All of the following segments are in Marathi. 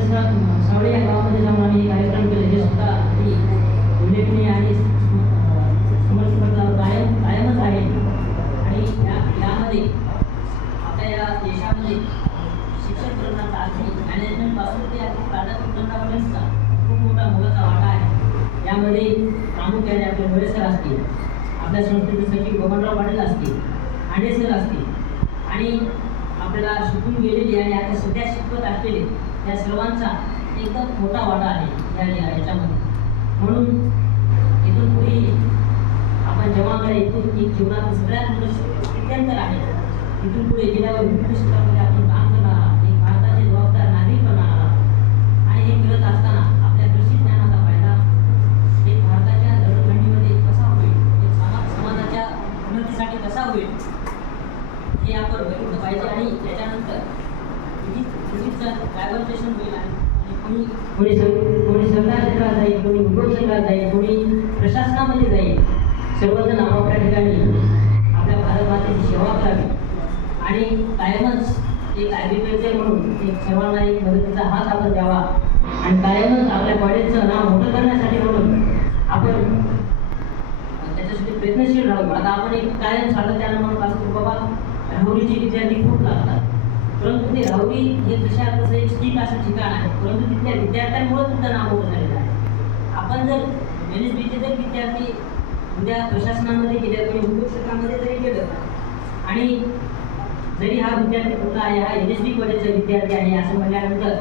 सावळे या गावामध्ये जाऊन आम्ही कार्यक्रम केले, हे सुद्धा उल्लेखनीय आणि समर्पक कायमच आहे. आणि यामध्ये आपल्या या देशामध्ये शिक्षण प्रणाली आर्थिक मॅनेजमेंटपासून ते प्राधान्यपर्यंतचा खूप मोठा मोलाचा वाटा आहे. यामध्ये प्रामुख्याने आपले मोरे सर असतील, आपल्या संस्थेचे सचिव बबनराव पाटील असतील, आंडे सर असतील आणि आपल्याला शिकून गेलेले आणि आता सध्या शिकवत असलेले या सर्वांचा एकदम मोठा वाटा आहे याच्यामध्ये. म्हणून इथून पुढे आपण जेव्हा इथून एक जीवनात सगळ्यात मोठं स्थित्यंतर आहे. इथून पुढे गेल्यावर विविध क्षेत्रामध्ये आपण काम करणार, एक भारताचे जबाबदार नागरिक बनणार आणि हे करत असताना आपल्या कृषी ज्ञानाचा फायदा एक भारताच्या जडणघडणीमध्ये कसा होईल, एक समाजाच्या उन्नतीसाठी कसा होईल हे आपण बघितलं पाहिजे. आणि त्याच्यानंतर डायव्हर्टेशन होईल आणि कोणी सरकार क्षेत्रात जाईल, कोणी उद्योग क्षेत्रात जाईल, कोणी प्रशासनामध्ये जाईल. सर्वजण आपापल्या ठिकाणी आपल्या भारत मातेची सेवा करावी आणि कायमच एक ॲग्रिकल्चर म्हणून एक सर्वांना एक मदतीचा हात आपण द्यावा आणि कायमच आपल्या कॉलेजचं नाव मोठं करण्यासाठी म्हणून आपण त्याच्यासाठी प्रयत्नशील राहू. आता आपण एक कायम सातत्यानं म्हणत असतो बाबा राहुरीचे विद्यार्थी खूप लागतात, परंतु ते राहुरी हे तसं एक स्टिक असं ठिकाण आहे, परंतु तिथल्या विद्यार्थ्यांमुळे तुमचं नाव मोठं झालेलं आहे. आपण जर NSBचे जर विद्यार्थी उद्या प्रशासनामध्ये गेले, कोणी उद्योग क्षेत्रामध्ये जरी गेलं आणि जरी हा विद्यार्थी कुठला आहे, हा NSB कॉलेजचा विद्यार्थी आहे असं म्हणल्यानंतर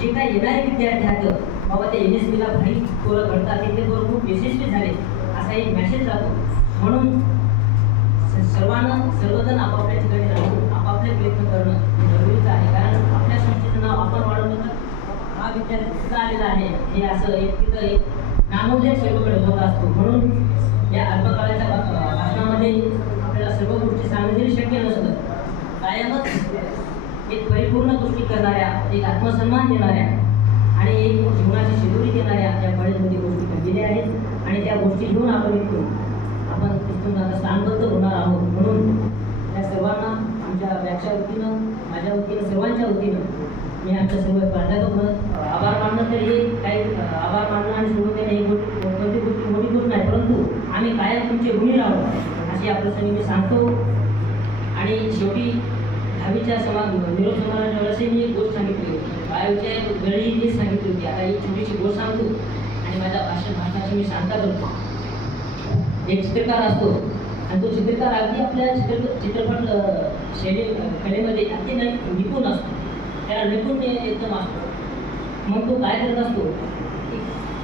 जे काही येणारे विद्यार्थी आहेत बाबा ते NSBला भाई पोरं घडतात, तिथे पोरं खूप यशस्वी झाले असा एक मेसेज जातो. म्हणून सर्वजण आपापल्या ठिकाणी राहून आपापले प्रयत्न करणं जरुरीचं आहे. कारण आपल्या संस्थेचं नाव आपण वाढवलं तर हा विद्यार्थी तिथं आलेला आहे हे असं तिथं एक नामोल्लेख सर्वकडे होत असतो. म्हणून या अल्पकाळाच्या भाषणामध्ये आपल्याला सर्व गोष्टी सांगणं जरी शक्य नसतं, कायमच एक परिपूर्ण गोष्टी करणाऱ्या, एक आत्मसन्मान देणाऱ्या आणि एक जीवनाची शिदोरी देणाऱ्या या कॉलेजमध्ये गोष्टी घडलेल्या आहेत आणि त्या गोष्टी घेऊन आपण तिथून आता स्थानबद्ध होणार आहोत. म्हणून या सर्वांना आमच्या व्याख्या वतीनं, माझ्या वतीनं, सर्वांच्या वतीनं मी आमच्या सर्व प्राध्यापक आभार मानणं. तर हे काही आभार मानणं आणि सर्व काही ही कोणती गोष्टी मोठी गोष्ट नाही, परंतु आम्ही कायम तुमचे ऋणी राहू अशी आपल्यासाठी मी सांगतो. आणि शेवटी 10वीच्या निरोप समारंभाच्या वेळेस मी एक गोष्ट सांगितली होती, 12वीच्या वेळी हीच सांगितली होती. आता ही छोटीशी गोष्ट सांगतो आणि माझ्या भाषणाची मी सांगता करतो. एक चित्रकार असतो आणि तो चित्रकार अगदी आपल्या चित्रपट शैली कलेमध्ये अगदी निपुण असतो, त्याला निपुण एकदम असतो. मग तो काय करत असतो,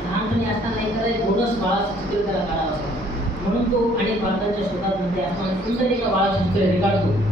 लहानपणी असताना एखादा गोंडस बाळाचं चित्र त्याला काढावं असतं, म्हणून तो अनेक बालकांच्या शोधात मध्ये असताना सुंदर एका बाळाचं चित्र रेखाटतो